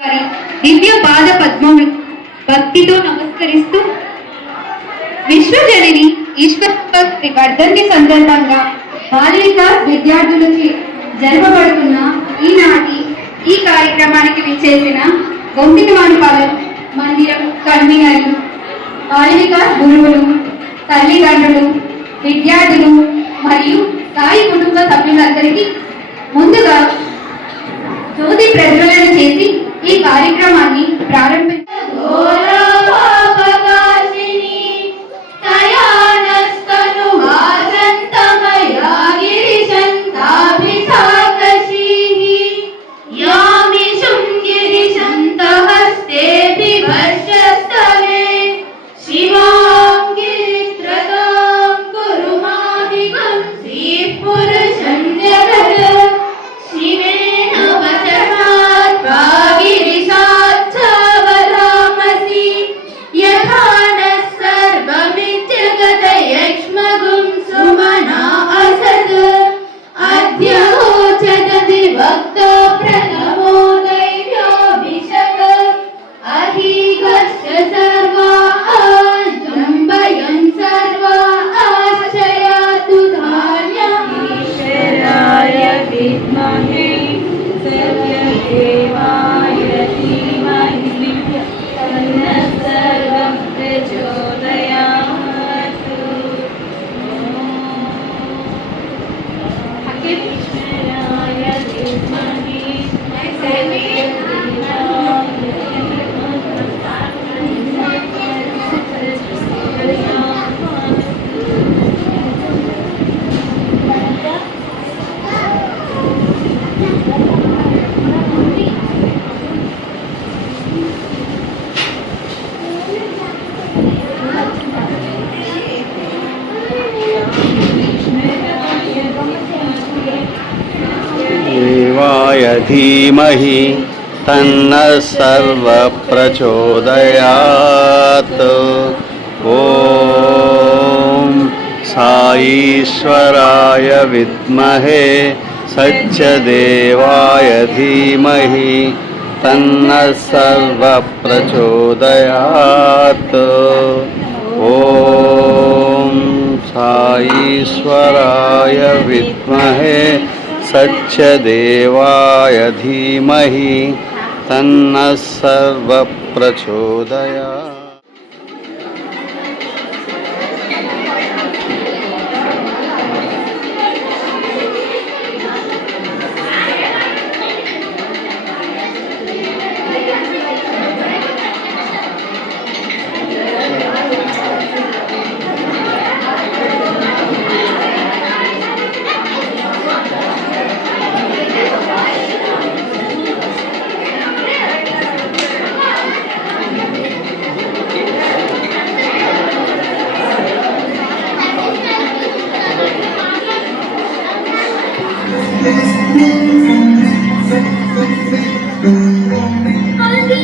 వారి దివ్య పాద పద్మములు భక్తితో నమస్కరిస్తూ విశ్వజనని ఈశ్వరి వర్ధంతి సందర్భంగా బాలిక విద్యార్థులచే జరపబడుతున్న ఈనాటి ఈ కార్యక్రమానికి విచ్చేసిన గొంతికవానిపాలెం మందిరం కన్వీనర్లు, బాలిక గురువులు, తల్లిదండ్రులు, విద్యార్థులు మరియు సాయి కుటుంబ సభ్యులందరికీ ముందుగా జ్యోతి ప్రజ్వలన చేసి ఈ కార్యక్రమాన్ని ప్రారంభించారు. धीमहि तन्नः सर्वः प्रचोदयात्। ॐ साईश्वराय विद्महे सत्यदेवाय धीमहि तन्नः सर्वः प्रचोदयात्। ॐ साईश्वराय विद्महे सत्यदेवाय धीमहि तन्नः सर्वः प्रचोदयात्। Thank you.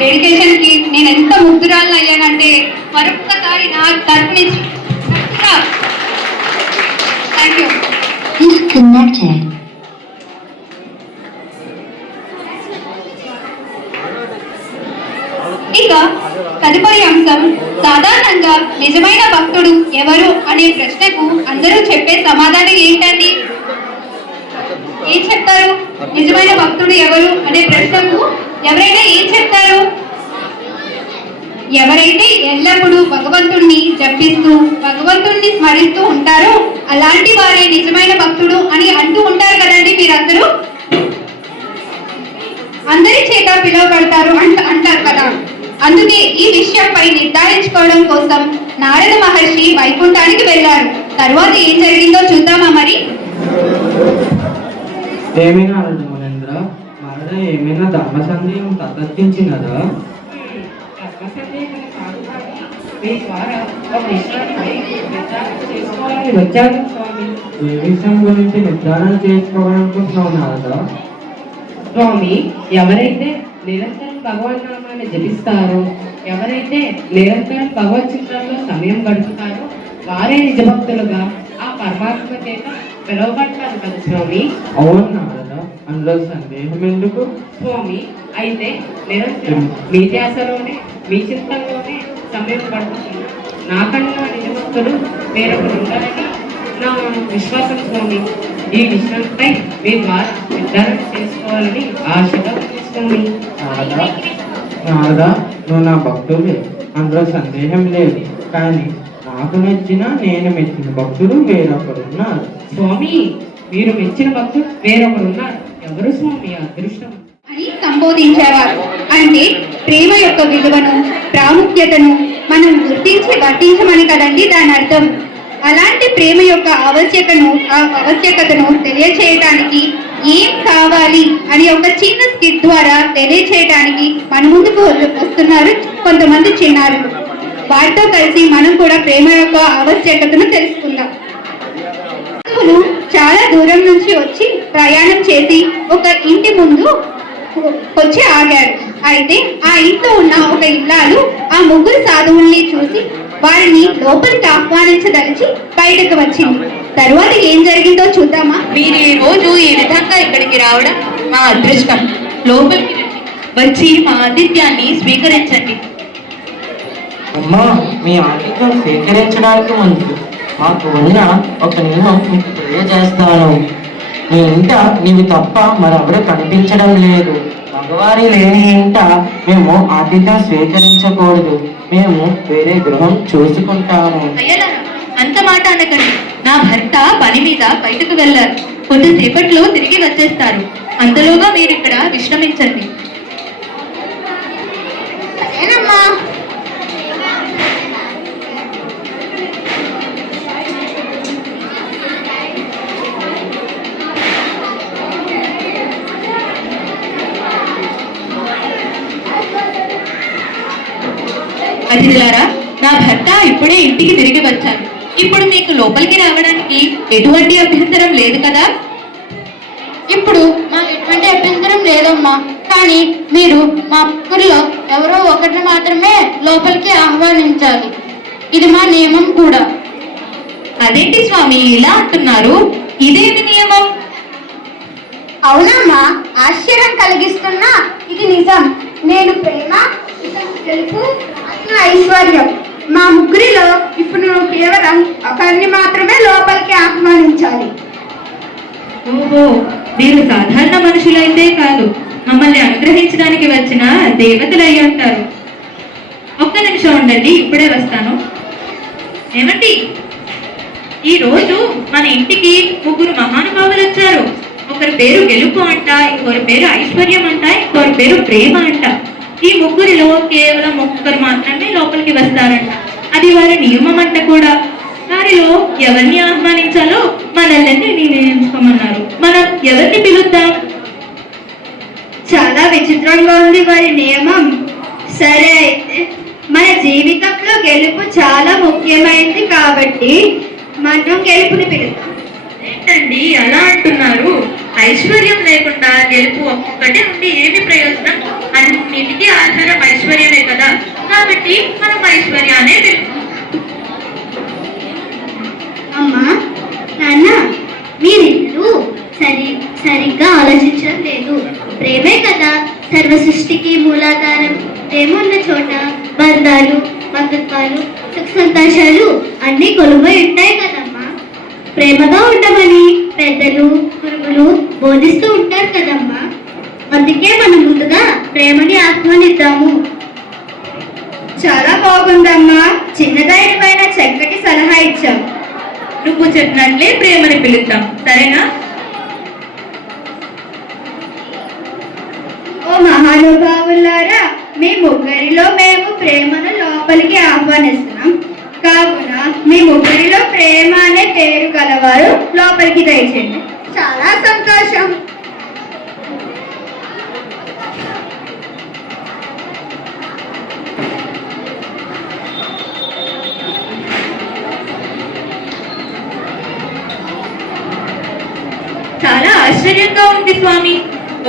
డెడికేషన్ కి నేను ఎంత ముగ్ధురాలను అయ్యానంటే మరొక్కసారి నా తరపు నుంచి థ్యాంక్ యూ. Disconnected. ఇక తదుపరి అంశం సాధారణంగా నిజమైన భక్తుడు ఎవరు అనే ప్రశ్నకు అందరూ చెప్పే సమాధానం ఏంటండి? ఏం చెప్తారు? నిజమైన భక్తుడు ఎవరు అనే ప్రశ్నకు ఎవరైనా ఏం చెప్తారు? ఎవరైతే ఎల్లప్పుడూ భగవంతుణ్ణి జపిస్తూ భగవంతుణ్ణి స్మరిస్తూ ఉంటారో అలాంటి వారే నిజమైన భక్తుడు అని అంటూ ఉంటారు కదండి మీరందరూ. అందరి చేత పిలువబడతారు అంటారు కదా. అందుకే ఈ విషయంపై నిర్ధారించుకోవడం కోసం నారద మహర్షి వైకుంఠానికి వెళ్ళారు. తరువాత ఏం జరిగిందో చూద్దామా మరి? ఏమైనా మునేంద్ర మరణ ఏమైనా ధర్మ సందేహం తలెత్తించినదా? వచ్చాను స్వామి. ఏ విషయం గురించి నిర్ధారణ చేసుకోవాలనుకుంటున్నావు నారదా? స్వామి, ఎవరైతే నిరంతరం భగవన్ నామాన్ని జపిస్తారో, ఎవరైతే నిరంతరం భగవత్ చిత్రంలో సమయం గడుపుతారో వారే నిజభక్తులుగా ఆ పరమాత్మ చేత పిలువబడతారు కదా స్వామి. అవును నారదా, అందులో సందేహం ఎందుకు? స్వామి, అయితే నిరంతరం మీ ధ్యాసలోనే మీ చింతనలోనే సమయం గడుపుతున్నారు నాకన్నా నిజభక్తులు వేరొకరు ఉండాలని నా విశ్వాసం స్వామి. ఈ విషయంపై మీ ద్వారా నిర్ధారణ చేసుకోవాలని ఆశగా స్వామి. నారదా, నువ్వు నా భక్తుడే, అందులో సందేహం లేదు. కానీ నాకు నచ్చిన నేను మెచ్చిన భక్తుడు వేరొకరు ఉన్నారు. స్వామి, మీరు మెచ్చిన భక్తుడు వేరొకరు ఉన్నారు. ఎవరు స్వామి? అదృష్టం అని సంబోధించేవారు. అంటే ప్రేమ యొక్క విలువను ప్రాముఖ్యతను మనం గుర్తించి వర్తించమని కదండి దాని అర్థం. అలాంటి ప్రేమ యొక్క ఆవశ్యకతను తెలియచేయటానికి ఏం కావాలి అని ఒక చిన్న స్కిట్ ద్వారా తెలియచేయటానికి మన ముందుకు వస్తున్నారు కొంతమంది చిన్నారులు. వారితో కలిసి మనం కూడా ప్రేమ యొక్క ఆవశ్యకతను తెలుసుకుందాం. బంధువులు చాలా దూరం నుంచి వచ్చి ప్రయాణం చేసి ఒక ఇంటి ముందు వచ్చి ఆగారు. అయితే ఆ ఇంట్లో ఉన్న ఒక ఇల్లాలు ఆ ముగ్గురు సాధువుల్ని చూసి వారిని లోపలికి ఆహ్వానించదలిచి బయటకు వచ్చింది. తరువాత ఏం జరిగిందో చూద్దామా? మీరు ఈ రోజు ఈ విధంగా ఇక్కడికి రావడం మా అదృష్టం. లోపలికి రండి. వచ్చి మా ఆతిథ్యాన్ని స్వీకరించండి. అమ్మా, మీ ఆతిథ్యం స్వీకరించడానికి ముందు మాకు ఉన్న ఒక నియమం మీకు తెలియజేస్తాను. మీ ఇంట నీవు తప్ప మరెవరు కనిపించడం లేదు. మగవారి లేని ఇంట మేము ఆతిథ్యం స్వీకరించకూడదు. మేము వేరే గృహం చూసుకుంటాము. అయ్యలారా, అంత మాట అనకండి. నా భర్త పని మీద బయటకు వెళ్ళారు. కొద్దిసేపట్లో తిరిగి వచ్చేస్తారు. అంతలోగా మీరు ఇక్కడ విశ్రమించండి. సరేనమ్మా. అతిథులారా, నా భర్త ఇప్పుడే ఇంటికి తిరిగి వచ్చారు. ఇప్పుడు మీకు లోపలికి రావడానికి ఎటువంటి అభ్యంతరం లేదు కదా? ఇప్పుడు మాకు ఎటువంటి అభ్యంతరం లేదమ్మా. కానీ మీరు మా ముగ్గురులో ఎవరో ఒకరిని మాత్రమే లోపలికి ఆహ్వానించాలి. ఇది మా నియమం కూడా. అదేంటి స్వామి ఇలా అంటున్నారు? ఇదేమి నియమం? అవునమ్మా, ఆశ్చర్యం కలిగిస్తున్నా ఇది నిజం. నేను ప్రేమ, ఇతను తెలుపు, అతను ఐశ్వర్యం. మా ముగ్గురిలో ఇప్పుడు నువ్వు కేవలం ఒకరిని మాత్రమే లోపలికి ఆహ్వానించాలి. ఓహో, వీరు సాధారణ మనుషులైతే కాదు, మమ్మల్ని అనుగ్రహించడానికి వచ్చిన దేవతలు అయి ఉంటారు. ఒక్క నిమిషం ఉండండి, ఇప్పుడే వస్తాను. ఏమండి, ఈ రోజు మన ఇంటికి ముగ్గురు మహానుభావులు వచ్చారు. ఒకరి పేరు గెలుపు అంట, ఇంకొకరి పేరు ఐశ్వర్యం అంట, ఇంకొకరి పేరు ప్రేమ అంట. ఈ ముగ్గురిలో కేవలం ఒక్కరు మాత్రమే లోపలికి వస్తారంట. అది వారి నియమం అంట కూడా. వారిలో ఎవరిని ఆహ్వానించాలో మనల్ని నిర్ణయించుకోమన్నారు. మనం ఎవరిని పిలుద్దాం? చాలా విచిత్రంగా ఉంది వారి నియమం. సరే, అయితే మన జీవితంలో గెలుపు చాలా ముఖ్యమైనది కాబట్టి మనం గెలుపుని పిలుద్దాం. ఏంటండి అలా అంటున్నారు? ఐశ్వర్యం లేకుండా గెలుపు ఒక్కటే ఉండి ఏమి ప్రయోజనం? అన్నిటికీ ఆధారం ఐశ్వర్యమే కదా. కాబట్టి మనం ఐశ్వర్యానే పిలుద్దాం. అమ్మా, నాన్న, మీరిద్దరూ సరిగ్గా ఆలోచించడం లేదు. ప్రేమే కదా సర్వ సృష్టికి మూలాధారం. ప్రేమ ఉన్న చోట బంధాలు, బంధుత్వాలు, సుఖ సంతోషాలు అన్నీ కొలువై ఉంటాయి కదమ్మా. ప్రేమగా ఉండమని పెద్దలు, గురువులు బోధిస్తూ ఉంటారు కదమ్మా. అందుకే మనం ముందుగా ప్రేమని ఆహ్వానిద్దాము. చాలా బాగుందమ్మా. చిన్నదైన చక్కటి సలహా ఇచ్చాం. నువ్వు చెప్పినట్లే ప్రేమని పిలుద్దాం, సరేనా? ఓ మహానుభావులారా, మీ ముగ్గురిలో మేము ప్రేమను లోపలికి ఆహ్వానిస్తున్నాం. కావున మీ ముగ్గురిలో ప్రేమ అనే పేరు గలవారు లోపలికి దయచేయండి. చాలా సంతోషం. చాలా ఆశ్చర్యంగా ఉంది స్వామి.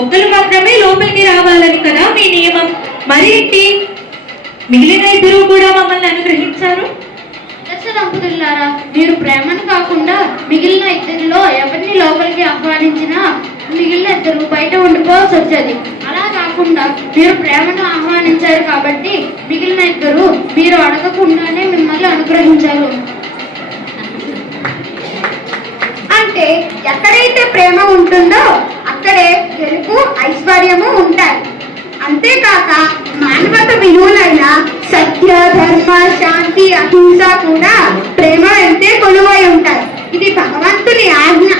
ఒక్కరు మాత్రమే లోపలికి రావాలని కదా మీ నియమం. మరేంటి మిగిలిన ఇద్దరు కూడా మమ్మల్ని అనుగ్రహించారు? దంపతులారా, మీరు ప్రేమను కాకుండా మిగిలిన ఇద్దరిలో ఎవరిని లోపలికి ఆహ్వానించినా మిగిలిన ఇద్దరు బయట ఉండిపోవాల్సి వచ్చేది. అలా కాకుండా మీరు ప్రేమను ఆహ్వానించారు కాబట్టి మిగిలిన ఇద్దరు మీరు అడగకుండానే మిమ్మల్ని అనుగ్రహించారు. అంటే ఎక్కడైతే ప్రేమ ఉంటుందో అక్కడే గెలుపు, ఐశ్వర్యము ఉంటాయి. అంతేకాక మానవత విలువలైన సత్య, ధర్మ, శాంతి, అహింస కూడా ప్రేమ వెంటే కొలువై ఉంటాయి. ఇది భగవంతుని ఆజ్ఞ.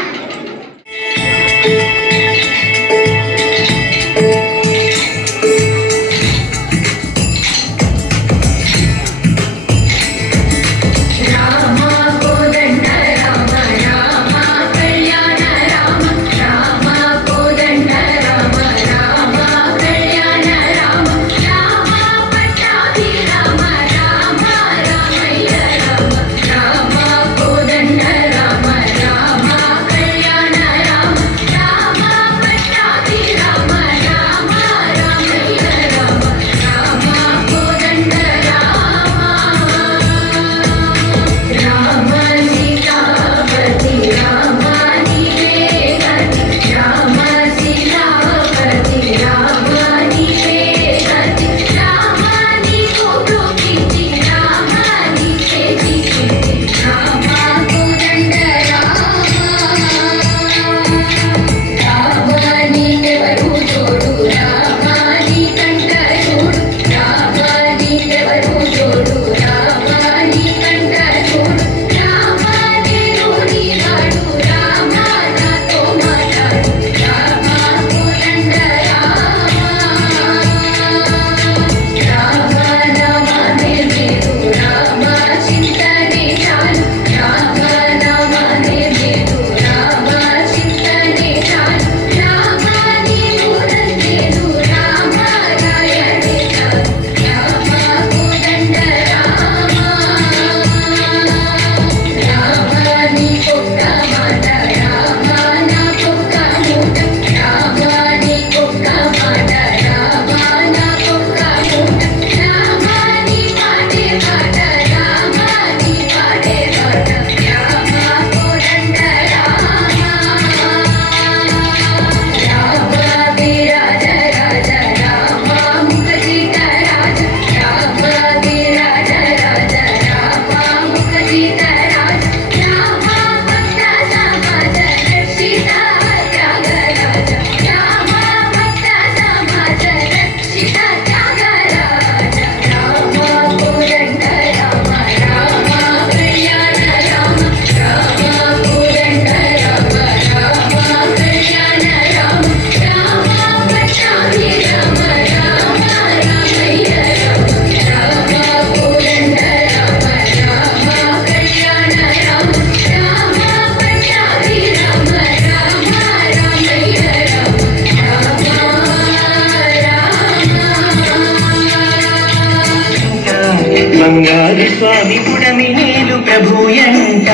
బంగారు స్వామి పుడమి నేలు ప్రభుయంట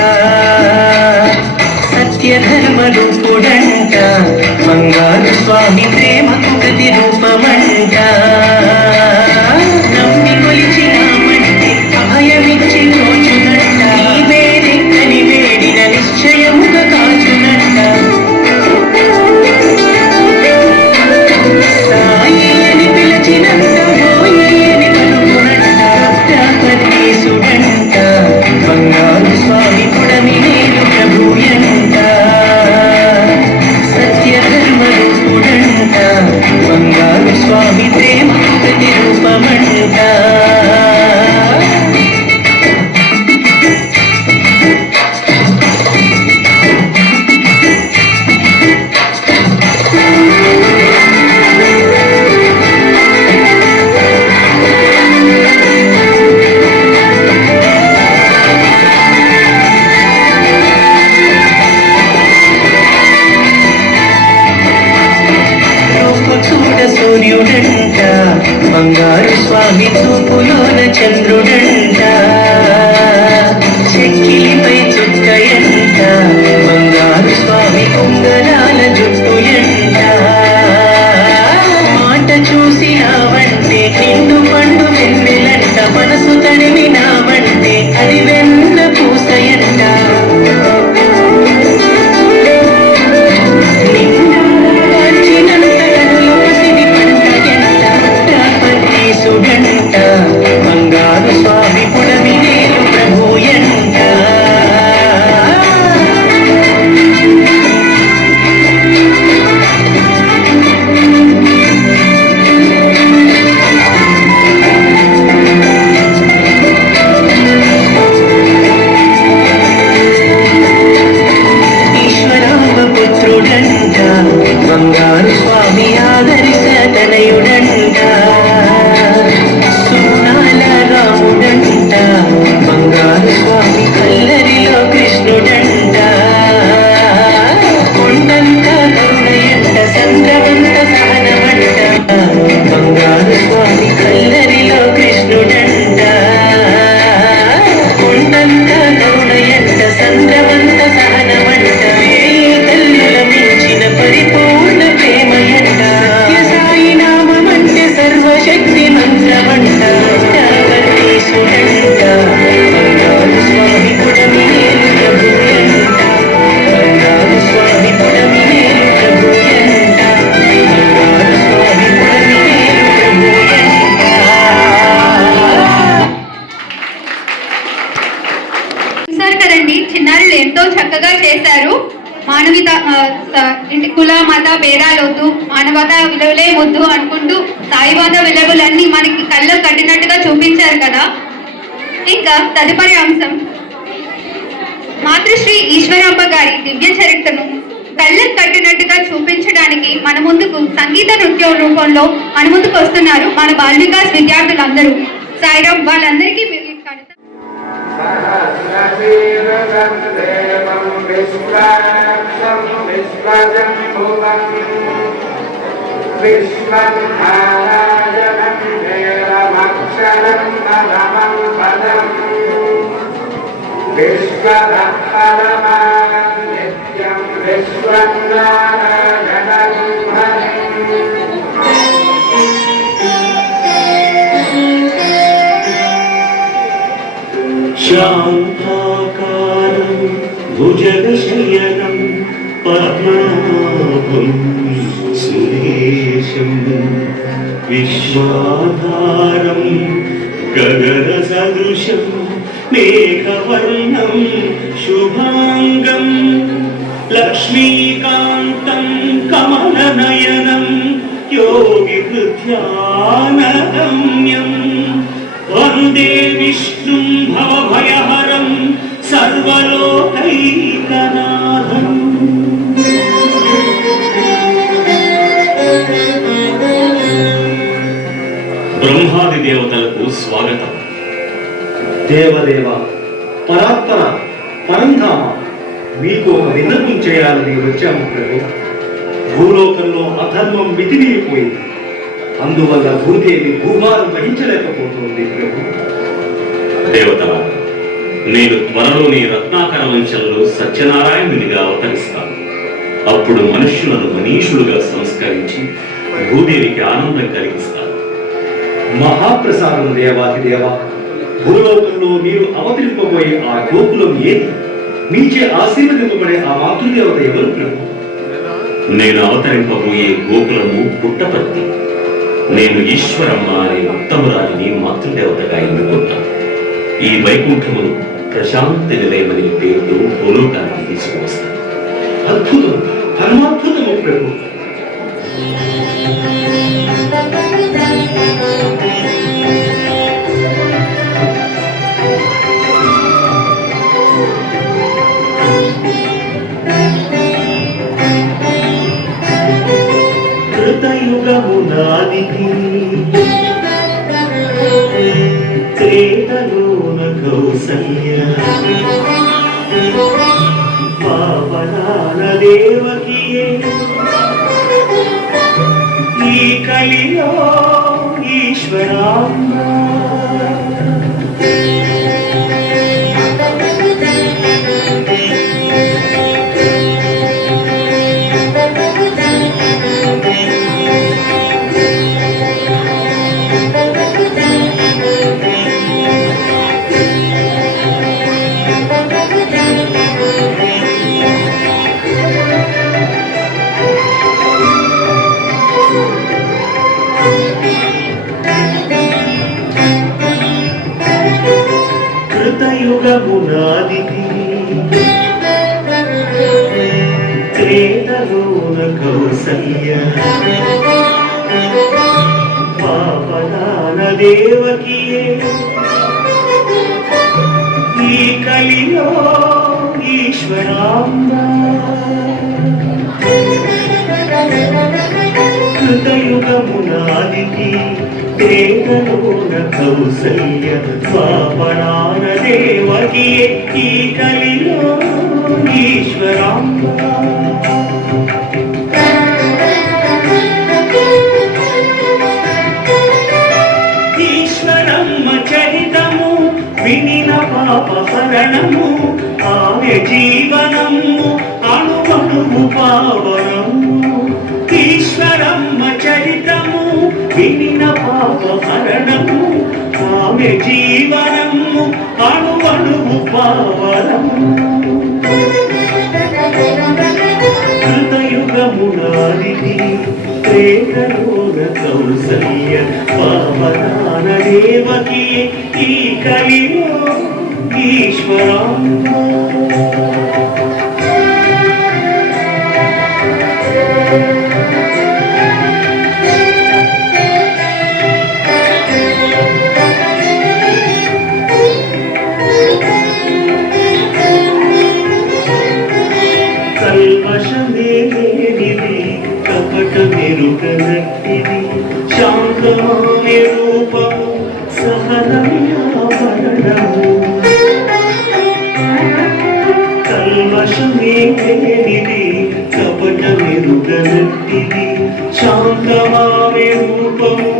సత్య ధర్మ రూపుడంట బంగారు స్వామి ప్రేమకు ప్రతిరూపమంట నమ్మి కొలిచినామంటే అభయమిచ్చి రోజునంట వేరెక్కని వేడిన నిశ్చయముగా కాచునంట సాయి అని పిలచినంత పోయి అని పలుకునంట పరమేశుడంట బంగారు స్వామి పుడమి నేలు ప్రభుయంట సత్య ధర్మ రూపుడంట బంగారు స్వామి ప్రేమ ప్రతిరూపమంట సూర్యుడంట బంగారు స్వామి చూపులోన చంద్రుడంట చెక్కిలిపై చుక్కయంట బంగారు స్వామి కుంగరాల జుట్టుయంట మాట చూసినావంటే నిండు పండు వెన్నెలంట మనసు తడిమినావంటే అది వెన్న పూసయంట బంగారు స్వామి పుడమి నేలు ప్రభుయంట ఈశ్వరామ పుత్రుడంట బంగారు స్వామి ఆదరిస తనయుడంట రాముడంట బంగారు స్వామి కల్లరిలో కృష్ణుడంట కొండంత కరుణయంట చంద్రవంత సహనమంట బంగారు స్వామి కల్లరిలో కృష్ణుడంట కొండంత కరుణయంట చంద్రవంత సహనమంట తల్లుల మించిన పరిపూర్ణ ప్రేమయంట సత్య సాయి నామమంటే సర్వశక్తి మంత్రమంట బంగారు స్వామి పుడమి నేలు ప్రభుయంట బంగారు స్వామి పుడమి నేలు ప్రభుయంట బంగారు స్వామి పుడమి నేలు ప్రభుయంట. చూశారు కదండి, చిన్నారులు ఎంతో చక్కగా చేశారు. మానవత కుల మత భేదాలొద్దు, మానవతా విలువలే వద్దు అనుకుంటూ సాయిబాబా విలువలన్నీ మనకి కళ్ళ కట్టినట్టుగా చూపించారు కదా. ఇంకా తదుపరి అంశం మాతృశ్రీ ఈశ్వరాంబ గారి దివ్య చరిత్రను కళ్ళకు కట్టినట్టుగా చూపించడానికి మన ముందుకు సంగీత నృత్య రూపంలో మన ముందుకు వస్తున్నారు మన బాల్ వికాస్ విద్యార్థులందరూ. సాయిరాం వాళ్ళందరికీ శాంతాకారం భుజగశయనం పద్మనాభం సురేశం విశ్వాధారం గగన సదృశం మేఘవర్ణం శుభాంగం లక్ష్మీకాంతం కమలనయనం యోగి హృద్యానగమ్యం వందే విష్ణుం భవభయహరం సర్వలోకైకనాథం. బ్రహ్మాది దేవతలకు స్వాగతం. దేవదేవ పరాత్పర పరంధామ మీకు ఒక విన్నపం చేయాలని వచ్చాము ప్రభు. భూలోకంలో అధర్మం మితిమీరిపోయింది. అందువల్ల భూదేవి భూభారం వహించలేకపోతుంది ప్రభు. దేవతలారా, నేను త్వరలోని రత్నాకర వంశంలో సత్యనారాయణునిగా అవతరిస్తాను. అప్పుడు మనుష్యులను మనీషులుగా సంస్కరించి భూదేవికి ఆనందం కలిగిస్తాను. మహాప్రసాదం దేవాది దేవ, భూలోకంలో మీరు అవతరింపబోయే ఆ గోకులం ఏది? మీచే ఆశీర్వదింపబడే ఆ మాతృదేవత ఎవరు ప్రభు? నేను అవతరింపబోయే గోకులము పుట్టపర్తి. నేను ఈశ్వరమ్మ అనే ఉత్తమురాలిని మాతృదేవతగా ఎన్నుకుంటాను. ఈ వైకుంఠమును ప్రశాంతి నిలయమనే పేరుతో భూలోకానికి తీసుకువస్తాను. అద్భుతం, పరమాద్భుతము ప్రభు. కృతయుగమునాదికి త్రేతలోన కౌసల్య పావనాన దేవకియే ఈ కలిలో ఈశ్వరాంబ. కృతయుగమునాదికి త్రేతలోన కౌసల్య పావనాన దేవకియే ఈ కలిలో ఈశ్వరాంబ. కృతయుగమునాదికి త్రేతలోన కౌసల్య పావనాన దేవకియే ఈ కలిలో ఈశ్వరాంబ. ఈశ్వరమ్మ చరితము వినిన పాపహరణము, ఆమె జీవనము అణువణువు పావనము. ఈశ్వరమ్మ చరితము వినిన పాపహరణము, ఆమె జీవనము అణువణువు పావనము. కృతయుగమునాదికి త్రేతలోన కౌసల్య పావనాన దేవకి ఈ కలిలో ఈశ్వరాంబ. కల్మషమేనిది కపట మెరుగనట్టిది, శాంతమాయ రూపము సహనమయావరణము. కల్మషమేనిది కపట మెరుగనట్టిది, శాంతమాయ రూపము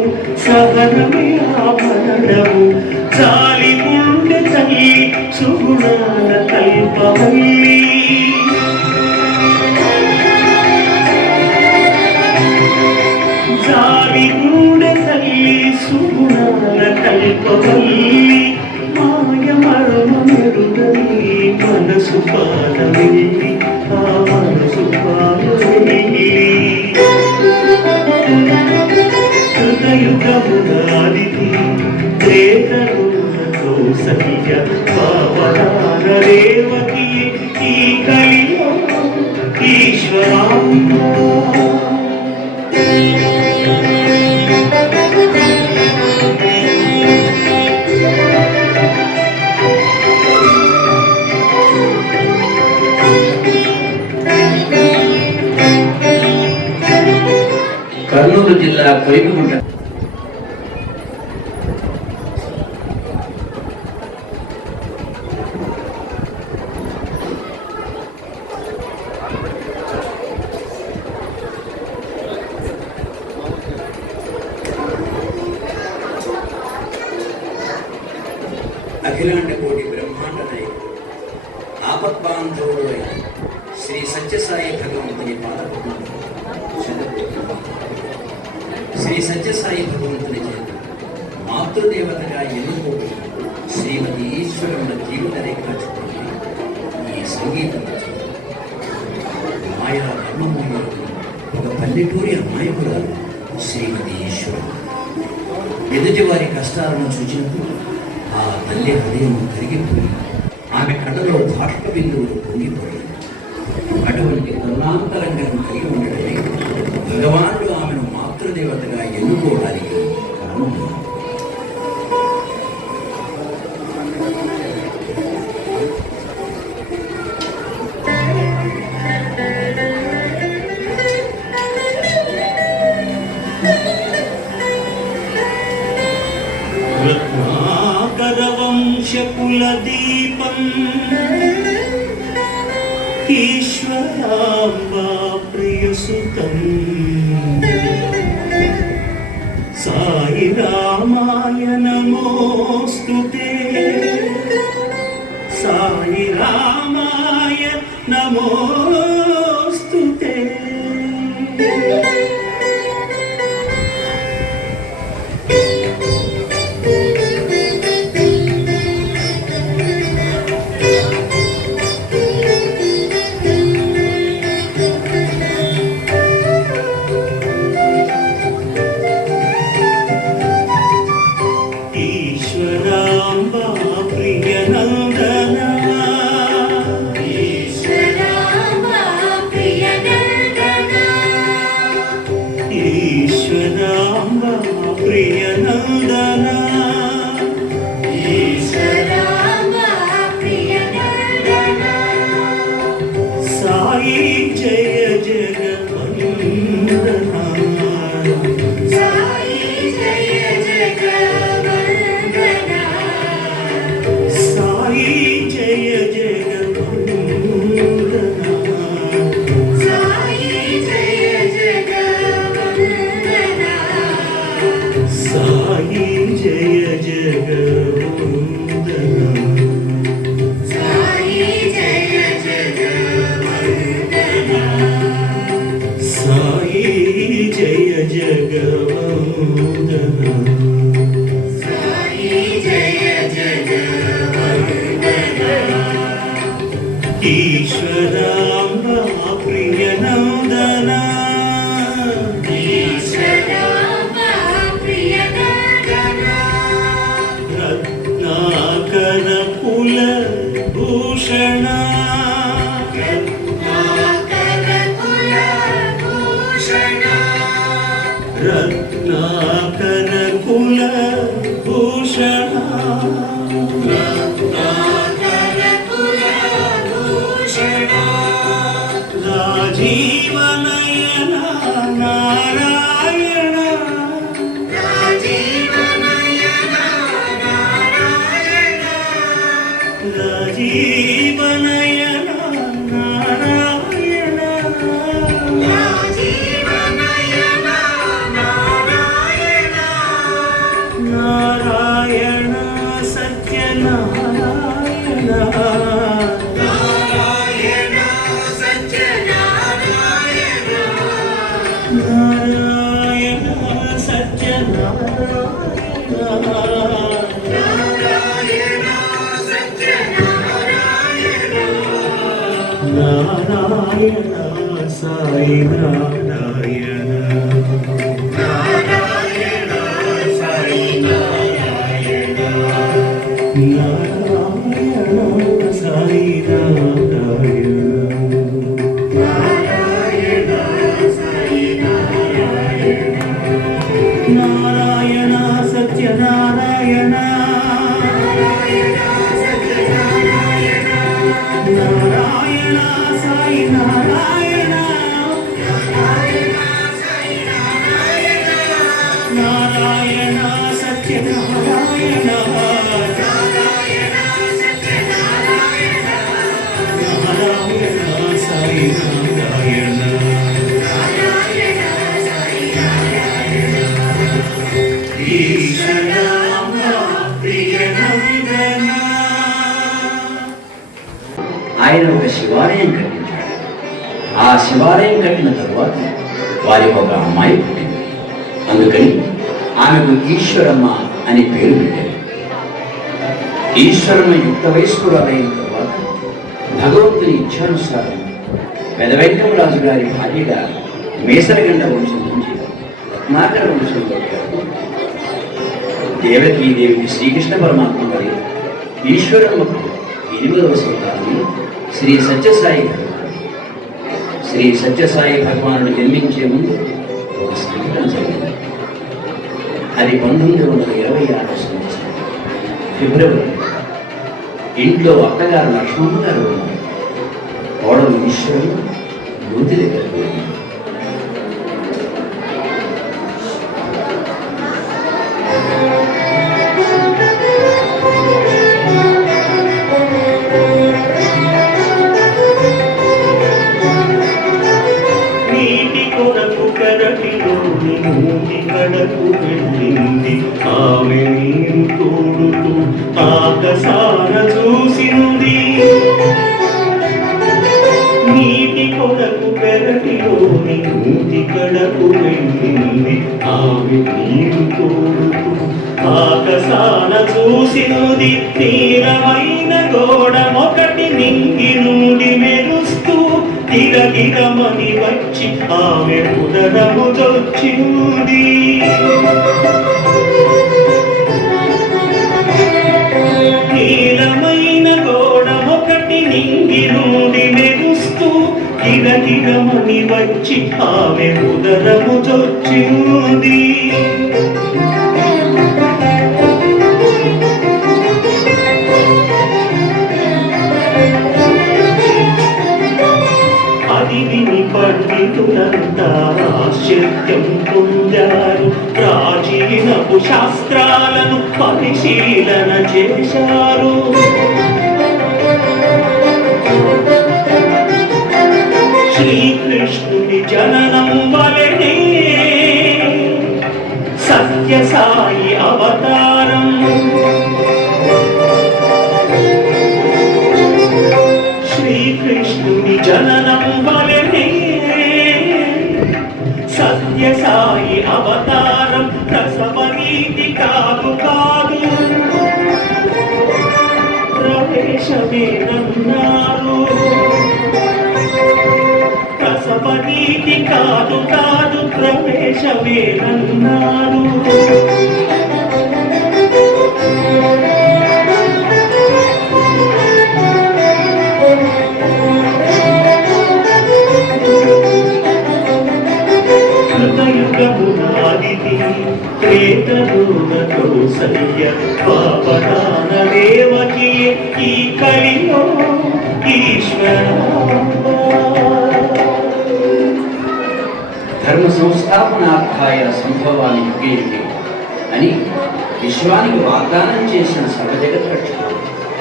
సహనమయావరణము. జాలి గుండె తల్లి సుగుణాల కల్పవల్లి, జాలి గుండె తల్లి సుగుణాల కల్పవల్లి. మాయ మర్మ మెరుగని మనసు పాదవెల్లి, ఆ మనసు పాదవెల్లి. కృతయుగమునాదికి త్రేతలోన కౌసల్య పావనాన దేవకి ఈ కలిలో ఈశ్వరాంబ. కర్నూలు జిల్లా కోయిగుంట అఖిలాండ కోటి బ్రహ్మాండ నాయకుడు ఆపద్బాంధవుడు అయిన శ్రీ సత్యసాయి భగవంతుని పాదపద్మం శ్రీ సత్యసాయి భగవంతుని చేత మాతృదేవతగా ఎన్నుకోబడి శ్రీమతి ఈశ్వరమ్మ జీవిత రేఖాచిత్రం ఈ సంగీతం మాయా ధర్మమూలంలో ఒక పల్లెటూరి అమాయకురాలు శ్రీమతి ఈశ్వరమ్మ ఎదుటి వారి కష్టాలను చూచినప్పుడు ఆ తల్లి హృదయం కరిగిపోయి ఆమె కళ్ళలో బాష్ప బిందువులు పొంగిపోయి అటువంటి కరుణాంతరంగా కలిగి ఉండడమే భగవానుడు ఆమెను మాతృదేవతగా ఎన్నుకోవడానికి కారణం. రత్నాకరవంశకులదీపం ఈశ్వరాంబా ప్రియసుతం సాయి రామాయ నమోస్తుతే సాయి రామాయ నమోస్తుతే. ఈశ్వరాంబా ప్రియనందన ఈశ్వరాంబా ప్రియనందన సాయి జయ జగవందన సాయి జయ జగవందన సాయి జయ జగవందన సాయి జయ జగవందన ఈశ్వరాంబా ప్రియనందన రత్నాకర కుల భూషణ రత్నాకర కుల భూషణ రాజీవనయన నారాయణ రాజీవనయన నారాయణ నారాయణ సత్యనారాయణ నారాయణ నారాయణ సాయి నారాయణ నారాయణ సాయి నారాయణ సాయి నారాయణ సత్యనారాయణ నారాయణ సాయి నారాయణ నారాయణ సత్యనారాయణ ఆయన ఒక శివాలయం కట్టించాడు. ఆ శివాలయం కట్టిన తరువాత వారికి ఒక అమ్మాయి పుట్టింది. అందుకని ఆమెకు ఈశ్వరమ్మ అని పేరు పెట్టారు. ఈశ్వరమ్మ యుక్త వయస్కురాలైన తర్వాత భగవంతుని ఇచ్ఛానుసారం పెదవెంకమరాజు గారి భార్యగా మేసరగండ వంశం నుంచి రత్నాకర వంశంలోకి దేవకీదేవికి శ్రీకృష్ణ పరమాత్మ గారి ఈశ్వరమ్మకు 8వ సంతానం శ్రీ సత్యసాయి భగవానుడు. శ్రీ సత్యసాయి భగవానుడు జన్మించే ముందు ఒక సంఘటన జరిగింది. అది 1926 సంవత్సరం ఫిబ్రవరి. ఇంట్లో అత్తగారు లక్ష్మమ్మ గారు ఉన్నారు. కోడలు ఈశ్వరుడు నూతి దగ్గరకు వెళ్ళింది. నీటి కొరకు కరటిలోని నూనె కడకు వెళ్ళింది. ఆమె నీరు తోడుతూ ఆకాశాన చూసింది. నీటి కొరకు పెరటిలోని నూనె కడకు వెళ్ళింది. ఆమె నీరు తోడుతూ ఆకాశాన చూసింది. తీరమైన గోడ ఒకటి నింగి నుండి మెరుస్తూ గిరగిరమని వచ్చి ఆమె ఉదరము దొచ్చింది. నీలమైన గోడ ఒకటి నింగి నుండి మెరుస్తూ గిరగిరమని వచ్చి ఆమె ఉదరము దొచ్చింది. అది విని పండితులంతా ఆశ్చర్యం పొందారు. ప్రాచీనపు శాస్త్రాలను పరిశీలన చేశారు. శ్రీకృష్ణుని జననం వలనే సత్యసాయి అవతారం. శ్రీకృష్ణుని జననం వలనే సత్యసాయి అవతారం. ప్రసవనీతి కాదు కాదు ప్రవేశమేనన్నారు. ప్రసవనీతి కాదు కాదు ప్రవేశమేనన్నారు. కౌసల్య పాపదాన దేవకి ఈ కలిలో ఈశ్వర. ధర్మ సంస్థాపనార్థాయ సంభవాన్ని యుగే యుగే అని విశ్వానికి వాగ్దానం చేసిన సర్వజగద్రక్షకుడు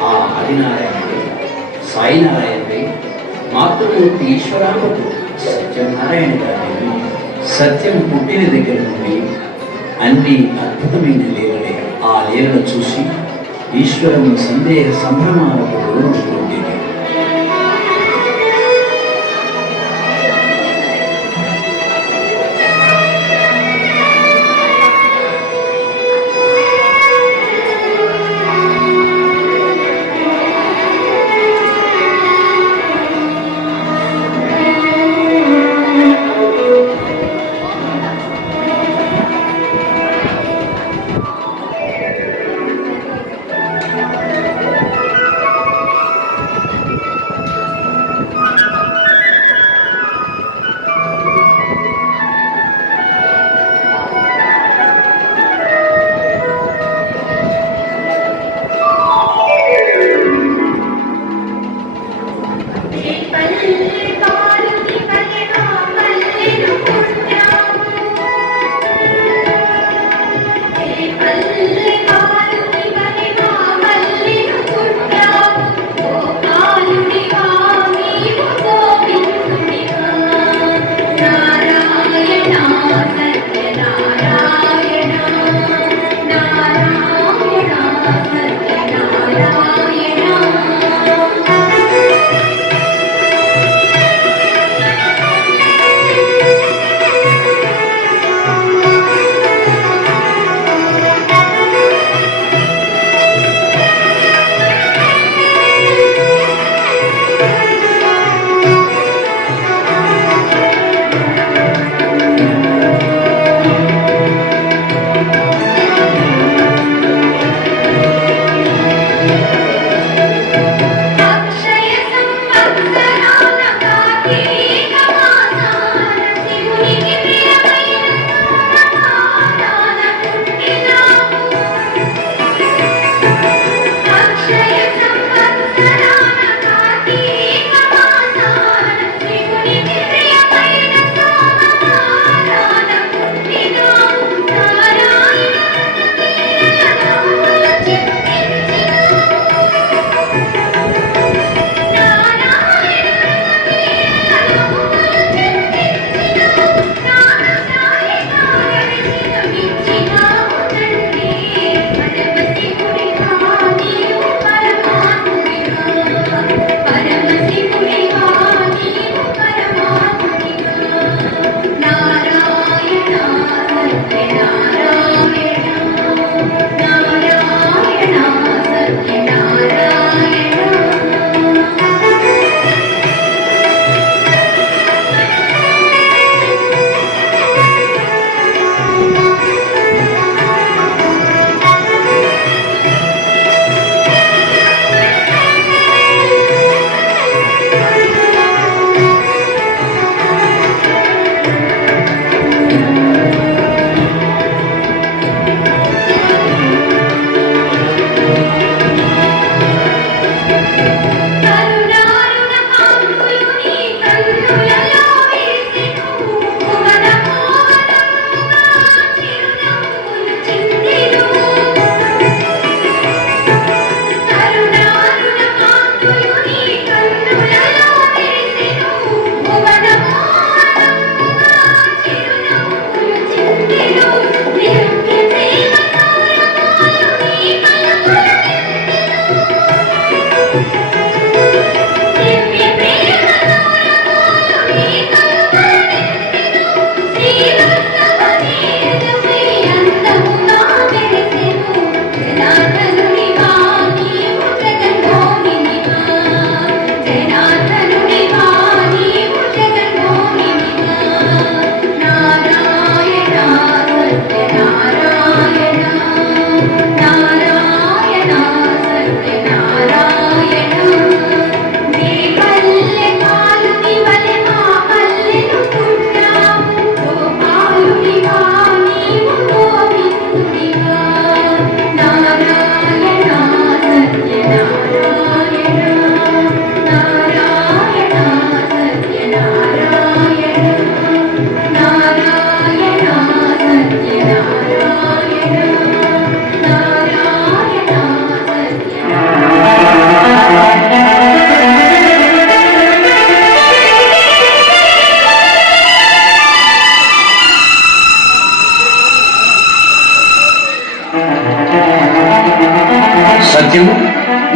ఆ ఆదినారాయణుడే, సాయినారాయణుడే, మాతృమూర్తి ఈశ్వరాలకు సత్యనారాయణ గారి సత్యం పుట్టిన దగ్గర నుండి అన్ని అద్భుతమైన లీలలే. ఆ లీలను చూసి ఈశ్వరుని సందేహ సంభ్రమాలకు లోనుకుంటుంది.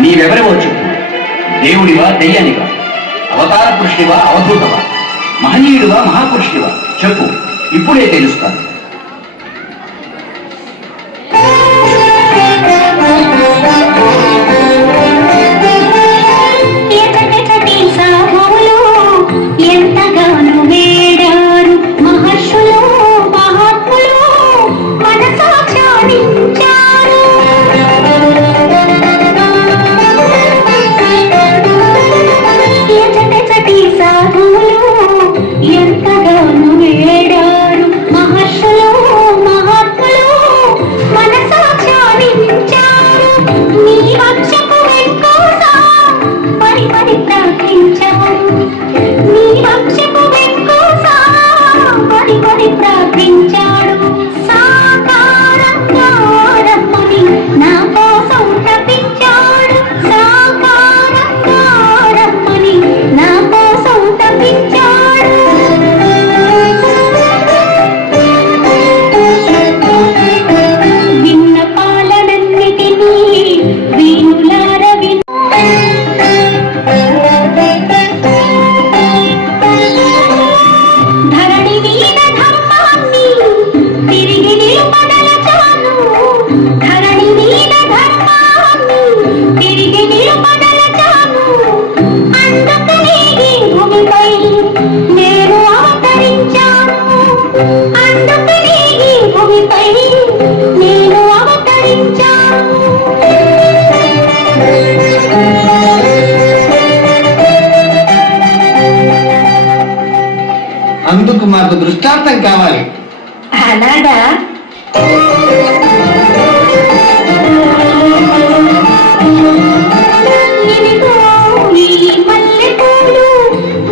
నీవెవరివో చెప్పు. దేవుడివా, దెయ్యానివా, అవతార పురుషుడివా, అవధూతవా, మహనీయుడివా, మహాపురుషుడివా చెప్పు, ఇప్పుడే తెలుస్తాను. ఎంతగానో వేడారు మహర్షులు మహాత్ములు మన సాక్షానించారు. ఎచటి సాధువులు ఎంతగానో వేడారు మహర్షులు మహాత్ములు మన సాక్షానించారు. నీ వక్షపు వెంకోసా పరి పరి ప్రార్థించారు. నీ వక్షపు వెంకోసా పరి పరి ప్రార్థించాడు. సాకారంగా రమ్మని నా కోసం తప్పించాడు. సాకారంగా రమ్మని నా కోసం తప్పించాడు. విన్న పాలనన్నిటినీ వీణులార ధరణి మీద ధర్మాన్ని తిరిగి నిలుపదలచాను. ధరణి మీద ధర్మాన్ని తిరిగి నిలుపదలచాను. అందుకనే ఈ భూమిపై నేను అవతరించాను. అందుకనే ఈ భూమిపై నేను అవతరించాను. అందుకు మాకు దృష్టాంతం కావాలి. అలాగా ఇదిగో ఈ మల్లెపూలు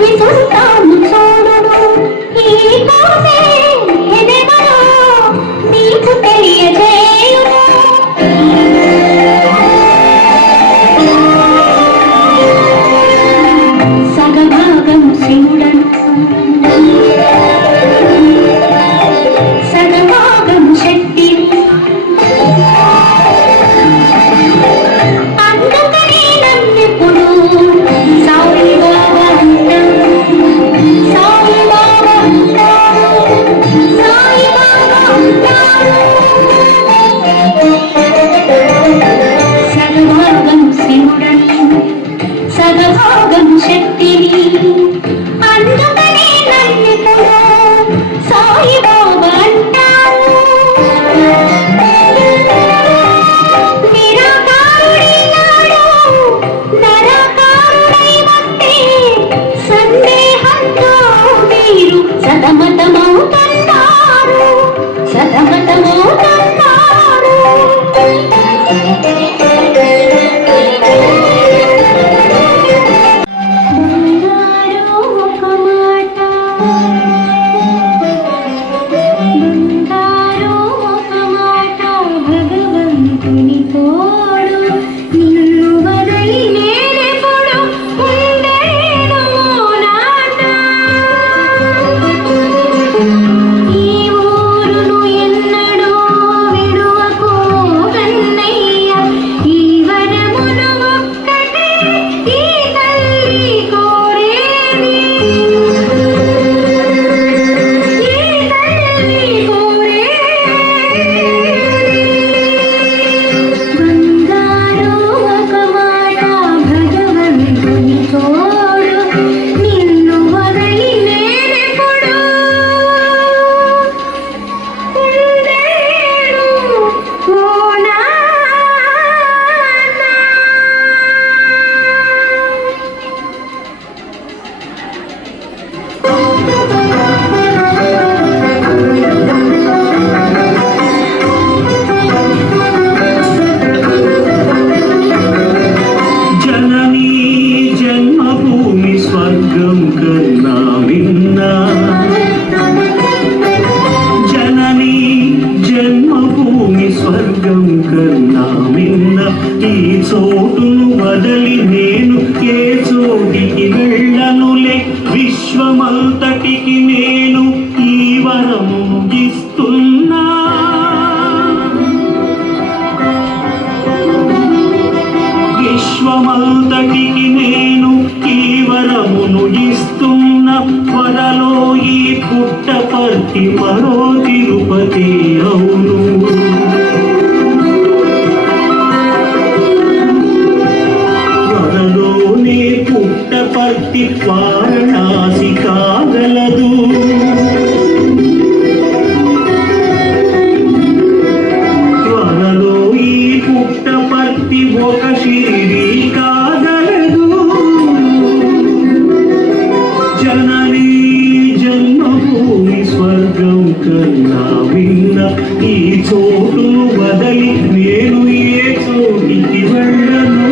విసురుతాను చూడును. ఈ కోసే ఎదెవరో నీకు తెలియజేయును. సగభాగం శివుడను సగభాగం శక్తిని. అందుకనే నన్నెప్పుడు సాయి బాబా అంటారు. సాయి బాబా అంటారు. సాయి బాబా అంటారు. సగభాగం శివుడని సగభాగం శక్తిని. అందుకనే నన్నెప్పుడు సాయి బాబా అంటారు. నిరాకారుడైనాడు నరాకారుడై వస్తే సందేహంతో మీరు సతమతమవుతున్నారు. సతమతమవుతున్నారు. బంగారు ఒక మాట బంగారు ఒక మాట భగవంతుని తోడు. నిన్ను వదలి నేనెప్పుడు ఉండలేను నాట. ఈ ఊరును ఎన్నడూ విడువకు కన్నయ్య. ఈ వరమును ఒక్కటే ఈ తల్లి కోరేది. ఈ తల్లి కోరేది. బంగారు ఒక మాట భగవంతుని తోడు. నిన్ను వదలి నేనెప్పుడు ఉండలేను ఓ నాన్న. జననీ జన్మభూమి స్వర్గం కన్నా విన్నా. జననీ జన్మభూమి స్వర్గం కన్నా విన్నా. ఈ చోటును వదలి నేను ఏ చోటికి వెళ్ళనులే. విశ్వమంతటికి నేను ఈ వరము ఇస్తున్నా. విశ్వ విశ్వమంతటికి నేను ఈ వరమును ఇస్తున్న వరలో ఈ పుట్టపర్తి మరో తిరుపతి అవును. వరలోనే పుట్టపర్తి వారణాసి కాగలదు. త్వరలో ఈ పుట్టపర్తి ఒక షిరిడి కాగలదు. జననీ జన్మభూమి స్వర్గం కన్నా విన్న ఈ చోటును వదలి నేను ఏ చోటికి వెళ్ళను.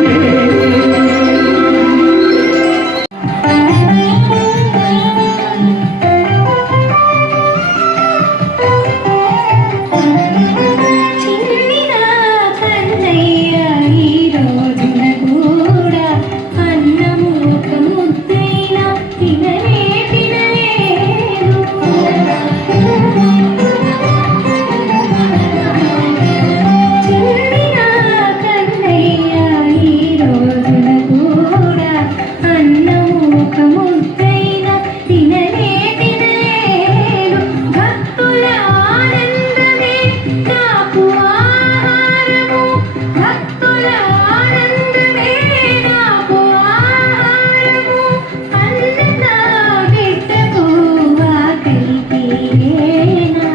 చిన్న కన్నయ్య ఈ రోజున కూడా అన్నము ఒక ముద్దైనా తిననే తినలేదు. చిన్న కన్నయ్య ఈ రోజున కూడా అన్నము ఒక ముద్దైనా తిననే తినలేదు. భక్తుల ఆనందమే నాకు ఆహారము. భక్తుల ఆనందమే నాకు ఆహారము. అన్న బిడ్డకు ఆకలి తీరేనా.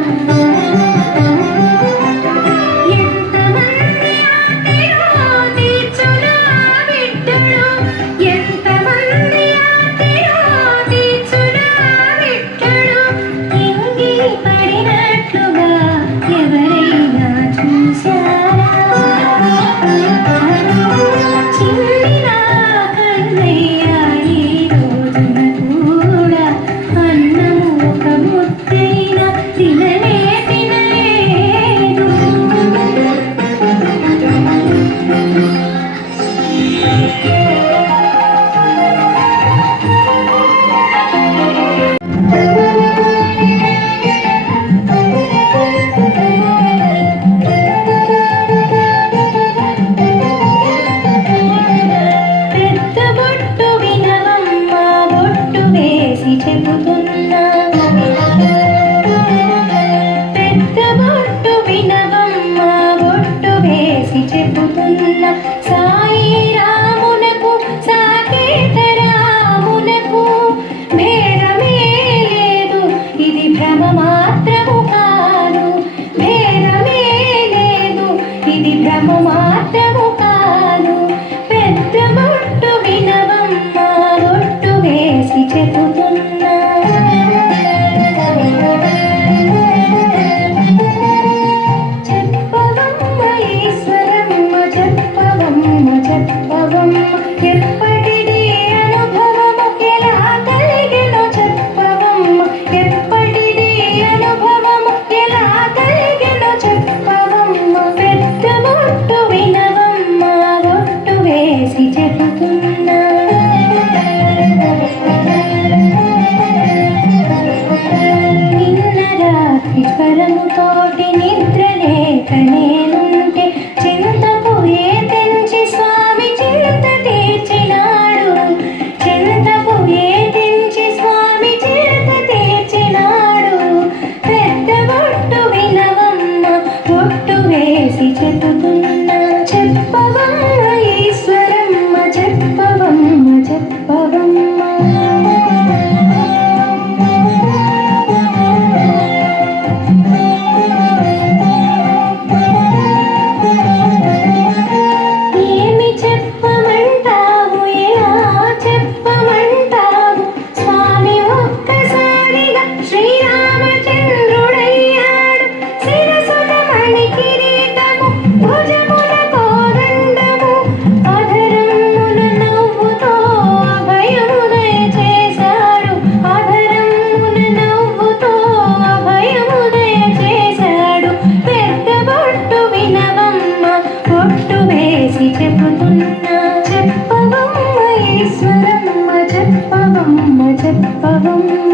ఎంతమంది ఆర్తిలో తీర్చునా బిడ్డడు. ఎంతమంది ఆర్తిలో తీర్చునా బిడ్డడు. ఇంగిలి పడినట్లుగా ఎవరైనా చూశారా. చిన్న కన్నయ్య ఈ రోజున కూడా అన్నము ఒక ముద్దైనా తిననే తినలేదు. పెద్ద బొట్టు వినవమ్మ బొట్టు వేసి చెబుతున్నా. పెద్ద బొట్టు వినవమ్మ బొట్టు వేసి చెబుతున్నా. సాయి రామునకు సాకేత రామునకు భేదమే లేదు. ఇది భ్రమ మాత్రము కాదు. భేదమే లేదు. ఇది భ్రమ మాత్రము కాదు. పెద్ద బొట్టు వినవమ్మ బొట్టు వేసి చెబుతున్నా. చెప్పవమ్మ ఈశ్వరమ్మ చెప్పవమ్మ చెప్పవమ్మ ఎప్పటిది అనుభవము ఎలా కలిగెనో చెప్పవమ్మ. ఎప్పటిది అనుభవము ఎలా కలిగెనో చెప్పవమ్మ. పెద్ద బొట్టు వినవమ్మ బొట్టు వేసి చెబుతున్నా. నిన్న రాత్రి జ్వరముతోటి నిద్ర లేక నేనుంటే చింతకు ఏ తెంచి స్వామి చింత తీర్చినాడు. చింతకు ఏ తెంచి స్వామి చింత తీర్చినాడు. పెద్ద బొట్టు వినవమ్మ బొట్టు వేసి చెబుతున్నా. చెప్పవమ్మ ఈశ్వరమ్మ చెప్పవమ్మ చెప్పవమ్మ. ఏమి చెప్పమంటావు ఎలా చెప్పమంటావు. స్వామి ఒక్కసారిగా శ్రీరామచంద్రుడయ్యాడు. శిరసున మణి కిరీటము భుజమున కోదండము. అధరమున నవ్వుతో అభయముదయ చేశాడు. అధరమున నవ్వుతో అభయముదయ చేశాడు. పెద్ద బొట్టు వినవమ్మ బొట్టు వేసి చెబుతున్నా. చెప్పవమ్మ ఈశ్వరమ్మ చెప్పవమ్మ చెప్పవమ్మ.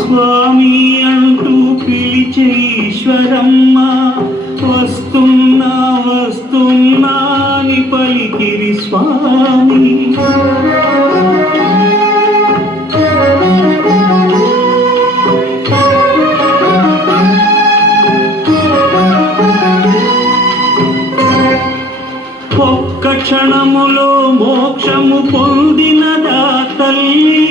స్వామి అంటూ పిలిచే ఈశ్వరమ్మ వస్తున్నా వస్తున్నా అని పలికిరి స్వామి. ఒక్క క్షణములో మోక్షము పొందినదా తల్లి,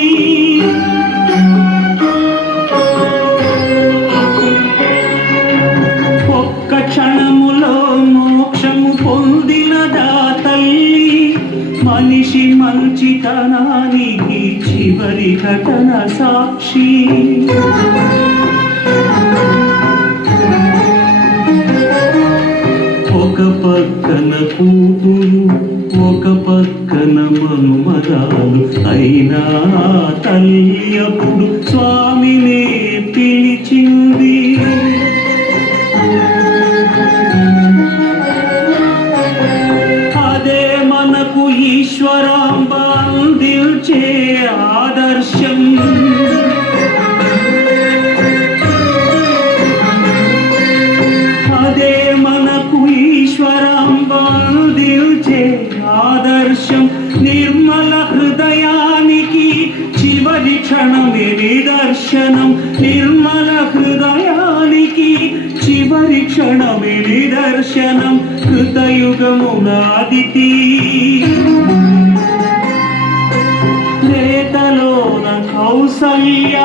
సాక్షి. ఒక పక్కన కూతురు ఒక పక్కన మనుమరాలు అయినా తల్లి అప్పుడు స్వామినే పిలిచింది. అదే మనకు ఈశ్వరాంబ అందించే ఆదర్శం. అదే మనకు ఈశ్వరాంబ అందించే ఆదర్శం. నిర్మల హృదయానికి చివరి క్షణమే నిదర్శనం. నిర్మల హృదయానికి చివరి క్షణమే నిదర్శనం. కృతయుగమునాదితి రేతలోన కౌసల్య